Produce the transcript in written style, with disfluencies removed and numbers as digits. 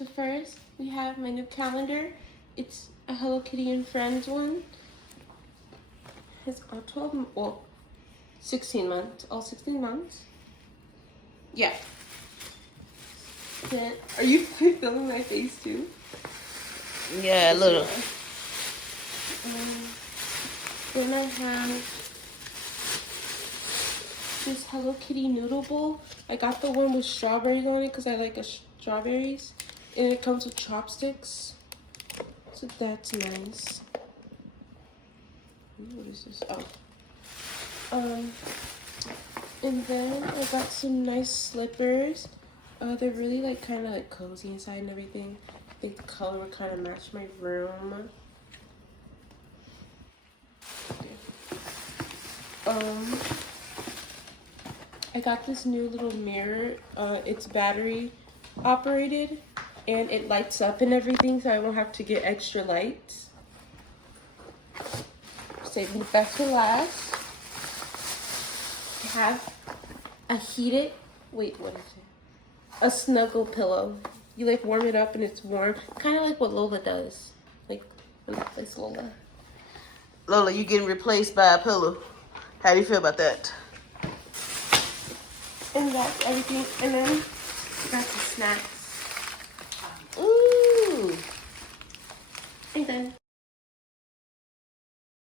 So first, we have my new calendar. It's a Hello Kitty and Friends one. It's all 12, well, 16 months, all 16 months. Yeah. Then, are you filming my face too? Yeah, a little. Then I have this Hello Kitty noodle bowl. I got the one with strawberries on it because I like strawberries. And it comes with chopsticks. So that's nice. What is this? Oh. And then I got some nice slippers. They're really like kind of like cozy inside and everything. I think the color would kind of match my room. I got this new little mirror. It's battery operated and it lights up and everything, so I won't have to get extra lights. Saving the best for last. I have a heated, wait, what is it? A snuggle pillow. You like warm it up and it's warm. Kind of like what Lola does. Like when I replace Lola. Lola, you getting replaced by a pillow. How do you feel about that? And that's everything. And then that's the snacks. Ooh. And then